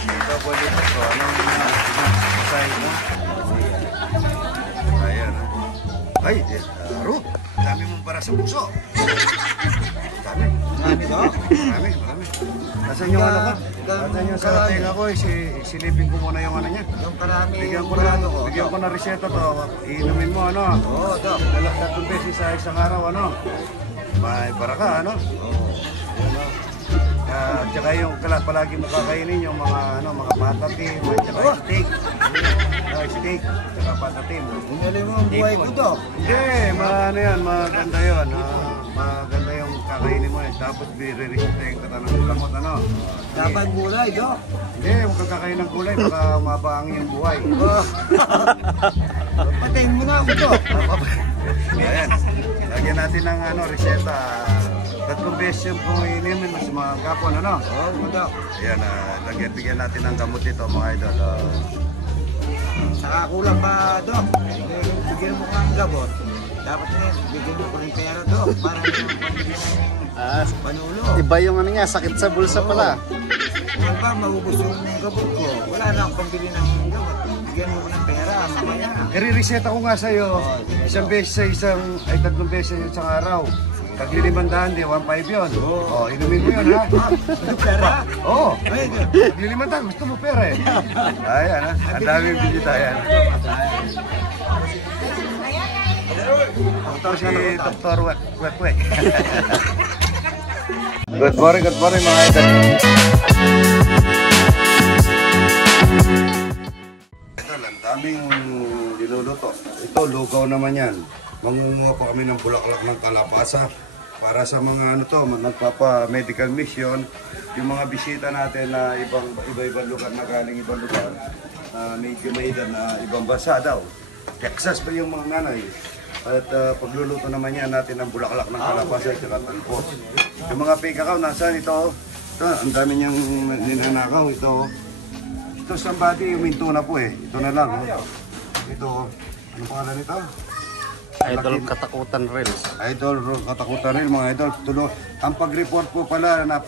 si Double Ito ko. Anong masay mo? Ayan. Ay, Ro. Dami mong para sa puso. Dami. Marami. Nasaan yung ano ko? Nasaan yung sa tenga ko? Silipin ko muna yung ano niya. Yung karami. Bigyan ko na reseta to. Iinumin mo ano? Oo, Dok. 3 beses sa isang araw ano? May baraka ano? Oo. Tsaka yung palagi mo kakainin yung mga mga patatim, tsaka steak. Steak, tsaka patatim. Hingali mo ang buhay ko, Dok. Hindi, maganda yun. Maganda yung kakainin mo eh. Tapos re-resistain ka ng gamot ano. Dapat gulay, Dok. Hindi, huwag kang kakain ng gulay, baka mabang yung buhay. Patayin mo na ako, Dok. Ayan, lagyan natin ng reseta. 3 beses yung kung iinimin mas mga kapon ano. Oo, Dok. Ayan, bigyan natin ng gamot ito mga idol. Saka kulang pa, Dok. Bigyan mo kang gamot. Dapat bigyan mo ko rin pera, Dok. Para panulo. Iba yung ano niya, sakit sa bulsa pala. Kung ba, maubos yung gamot ko. Wala na akong pambili ng gamot. Bigyan mo ko ng pera, mamaya. I-reseta ko nga sa'yo. 1 beses sa 3 beses sa isang araw. Tagli-500, di 1.5 yun. Oh, inumin mo yun ha. Pera? Oo. Tagli-500, gusto mo pera eh. Ayan ha. Ang daming bisita yan. Si Dr. Wekwek. Good morning mga idol. Ito lang, daming niluluto. Ito, lugaw naman yan. Mangunguha po kami ng bulaklak ng kalapasa para sa mga nagpapa-medical mission. Yung mga bisita natin na iba-ibang lugar na galing ibang lugar, medyo may edad na ibang bansa daw. Texas pa yung mga nanay. At pagluluto naman yan natin ng bulaklak ng kalapasa at saka talbos. Yung mga pikakaw, nasaan ito? Ito, ang dami niyang ninanakaw. Ito somebody, uminto na po eh. Ito na lang. Ito, ano pangalan nito? Idol Katakutan Reels. Idol Katakutan Reels, mga idol. Ang pag-report po pala na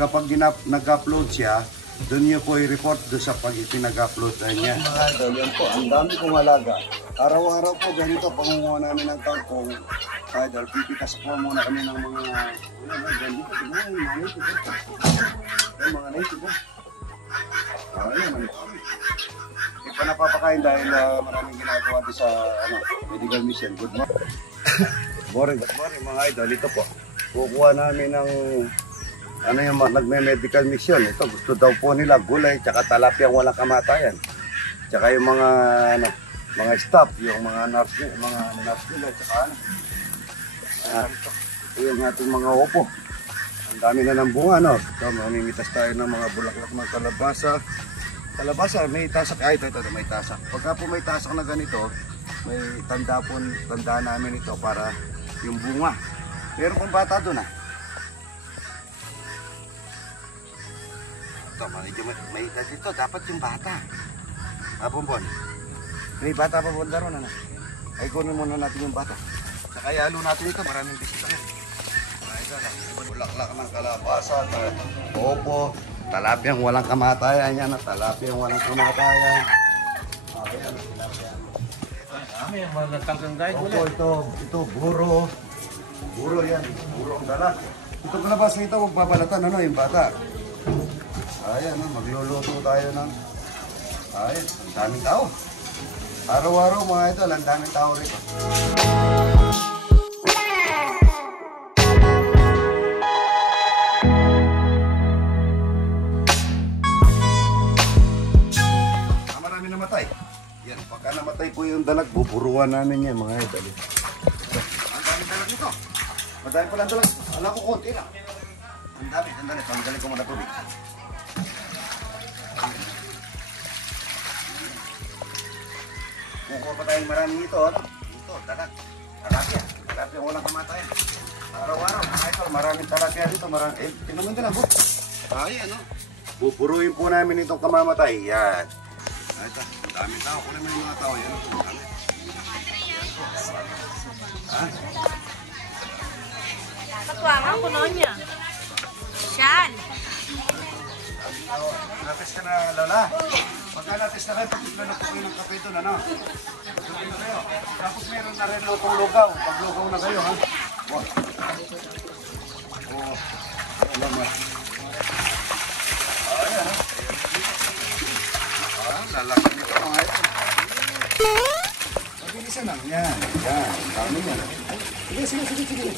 kapag nag-upload siya, doon niyo po i-report doon sa pag-pinag-upload niya. Mga idol, yan po. Ang dami kong alaga. Araw-araw po ganito, pangunguha namin ng kangkong. Idol, pipitas po muna kami ng mga mga native po. Hindi pa napapakain dahil maraming ginagawa doon sa medical mission. Good morning. Good morning mga idol. Ito po. Kukuha namin ng yung nagme-medical mission. Ito gusto daw po nila gulay tsaka talapyang walang kamatayan. Tsaka yung mga staff, yung mga nurse nila tsaka yung ating mga upo. Ang dami na ng bunga, no? Ito, mamimitas tayo ng mga bulaklak ng kalabasa. Kalabasa, may tasak. Ito, may tasak. Pagka po may tasak na ganito, may tanda namin ito para yung bunga. Meron pong bata doon, ha? Ito, may edad ito. Dapat yung bata. Bonbon. May bata pa po ron, ano? Ay, kunin muna natin yung bata. Saka ihalo natin ito, maraming bisita yan. Bulaklak ng kalabasa, opo, talapyang walang kamatayan yan, talapyang walang kamatayan. Ayan, talapyang. Opo, ito, buro. Buro yan, buro ang dala. Ito kalabasa nito, magbabalatan, yung bata. Ayan, magluluto tayo ng, ayan, ang daming tao. Araw-araw mga idol, ang daming tao rito. Marami namatay. Yan, pagka namatay po yung dalag, buburuan namin yan mga idol. Ang daming dalag nito. Madami palang dalag. Alam ko, konti lang. Ang dami. Tanggalin ko muna tubig. Kukuha pa tayong maraming ito. Ito, dalag. Talapya. Talapya walang kamatayan. Araw-araw, mga ito, maraming talapya dito. Tingnan mo din ako. Ayan, buburuin po namin itong kamamatay. Yan. Ito, ang daming tao. Kunin mo yung mga tao. Yan po. Yan po. Ha? Katuangan ko noon niya. Siyan. Natis ka na, Lola. Pagka natis na kayo, pag-itlalo po kayo ng kape doon, ano? Pag-itlalo na kayo. Tapos meron na rin lutong lugaw. Pag-lugaw na kayo, ha? Wow. Oh, alam mo. Ayan, ha? Lalakan nito mga ito. Mabilisan lang. Yan. Yan. Dami yan. Sige.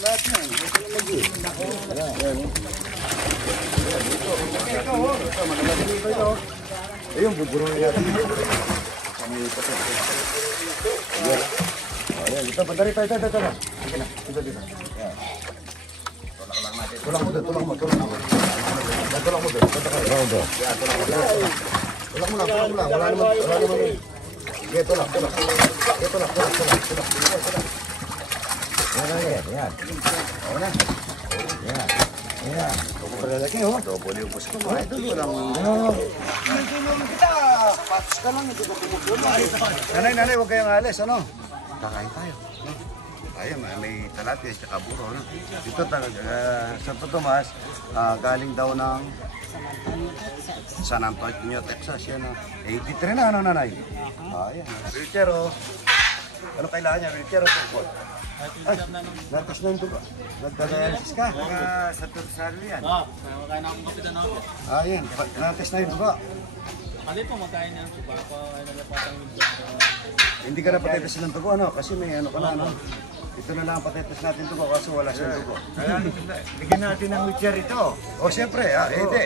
Lahat yan. Ito na lagi. Yan. Ito, oh. Ito, magalagay dito ito. Ayun, buburuhin natin. Kami ito. Ayan. Ito, bandari tayo. Ito. Sige na. Dito. Yan. Tulak lang natin. Tulak mo doon. Tulak mo doon. Wala naman. Sige, tulak. Yan. Oo na. Yan. Palalaki, oh. Double yung bus ko. Ay, dulo lang. May tulong kita. Patos ka lang. Ito ko pumugulong. Nanay, huwag kayong alis, ano? Kakain tayo. Ayan, may talapia at buro. No? Dito Santo Tomas, galing daw ng San Antonio, Texas. Yan, 83 na, ano nanay? Ayan, wheelchair, oh. Ano kailangan niya? Wheelchair o tungkol? Ay, natas na yung dugo. Nagdadialysis ka? Sa Tursalo yan. Oo, kaya na akong kapitan ako. Ayan, natas na yung dugo. Kasi po, magkain na siya. Para po, ay nalapatang window. Hindi ka na patitis ng dugo, ano? Kasi may ano ka na, ano? Ito na lang ang patitis natin dugo kasi wala siyang dugo. Bigyan natin ng wheelchair ito. O, siyempre, hindi.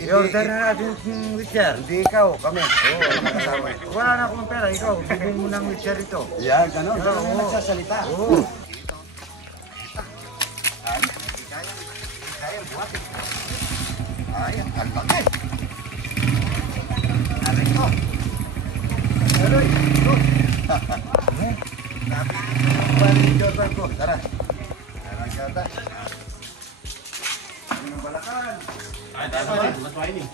I-order na natin yung wheelchair. Hindi ikaw, kami. Oo, kasama eh. Wala na akong pera, ikaw. Bigyan mo ng wheelchair ito. Yan, gano'n. Gano'n yung nagsasalita. Oo. Kaya buhat. Ayan, ang laki. Aray ko. Aray ko. Sabi ko, paling Jordan ko. Tara. Tara, Jordan. Ano ng balakan? Ay, dapat. Mas main eh.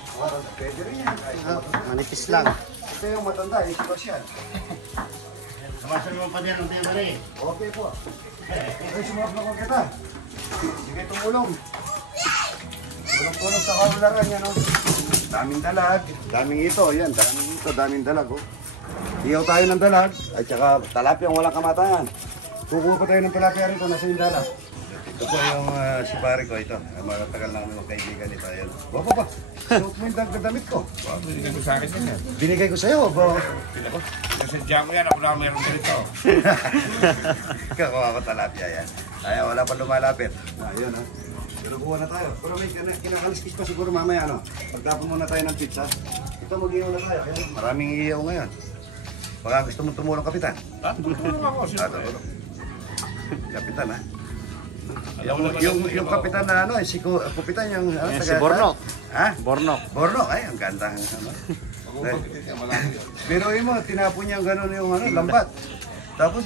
Pwede rin yan. Manipis lang. Ito yung matanda, yung sosyal. Namasan mo pa din ang tema na eh. Okay po. Ay, sumabla ko kita. Sige, tumulong. Tulong-tulong sa kaularan yan, oh. Daming dalag. Daming ito, yan. Daming dalag, oh. Iyaw tayo ng dalag, at saka talapyang walang kamatayan. Kukuha pa tayo ng talapya rito, nasa yung dalag. Ito po yung si pare ko, ito. Matagal na kami magkaibigan nito. Ayan. Baba pa. Suot mo yung damit ko. Binigyan ko sa akin yan. Binigay ko sa'yo, bro. Nasadya ko yan, ako lang meron dito. Kakuha ko talapya yan. Ayan, wala pa lumalapit. Ayun, ha. Nakuha na tayo. Pero may kinakaliskis pa siguro mamaya, ano. Pagtapon muna tayo ng pizza. Ito, mag-ihaw na tayo. Ayan, maraming ihaw ngayon. Baka gusto mong tumulong, Kapitan. Tulong ako, Tulong. Kapitan, ha. Yung kapitan na ano, si Kapitan yung Si Bornok. Ha? Bornok. Bornok, ay, ang ganda. Ano. Pero yun mo, tinapon niya gano'n yung ano, lambat. Tapos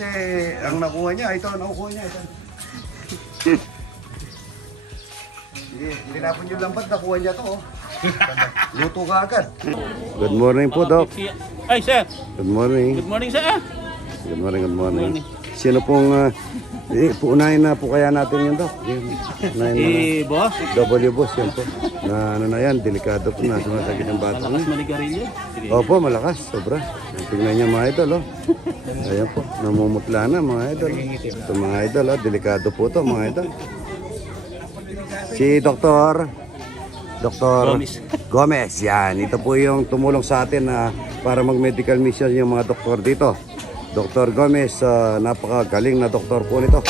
ang nakuha niya, ito, nakuha niya. Ito. Tinapon yung lambat, nakuha niya to. Luto ka agad. Good morning po, Doc. Ay, sir. Good morning. Good morning, sir. Good morning. Sino pong, unahin na po kaya natin yun, Doc? Boss. W boss yan po. Na ano na yan, delikado po na. Sumasagit ang bata Malakas niya. manigarilyo. Opo, malakas. Sobra. Tingnan niya mga idol, oh. Ayan po, namumutla na mga idol. Ito mga idol, oh. Delikado po to mga idol. Si Dr. Gomez. Yan. Ito po yung tumulong sa atin na para mag-medical mission yung mga doktor dito. Dr. Gomez, napakagaling na doktor po nito.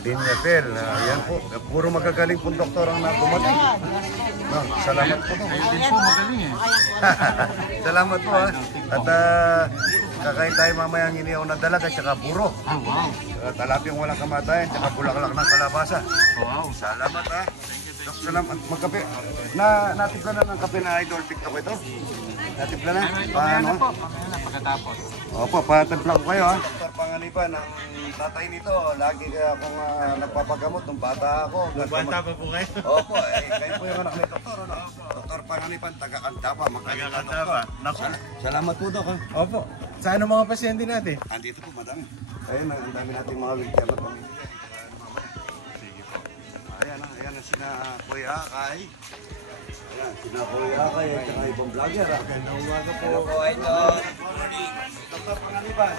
Pinyapel, yan po. Puro magagaling pong doktor ang dumating. No, salamat po. Kayo din po magaling eh. Salamat po ha. At kakain tayo mamaya ang inihaw na dalag at saka buro. Ah, wow. Talapyang walang kamatayan, saka bulaklak ng kalabasa. Wow. Salamat ha. Dok, salamat. Magkape. Natimpla na ng kape na Idol TikTok ito. Natimpla na? Mamaya Paano? na po, mamaya na pagkatapos. Opo, patimpla ko kayo ha. Dr. Panganiban, ang tatay nito, lagi akong nagpapagamot nung bata ako. Bata pa po kayo. Opo, kayo po yung anak ni Doktor, ano? Dr. Panganiban, taga-Kantapa. Taga-Kantapa. Naku. Salamat po, Dok. Ha? Opo. Saan ang mga pasyente natin? Andito po, madami. Ayun, ang dami natin mga wheelchair na pamilya. Sige po. Ayan na sina Kuya Akay. Ayan, sina Kuya Akay at saka ibang vlogger. Magandang umaga po. Hello po, Idol. Good morning. Dr. Panganiban.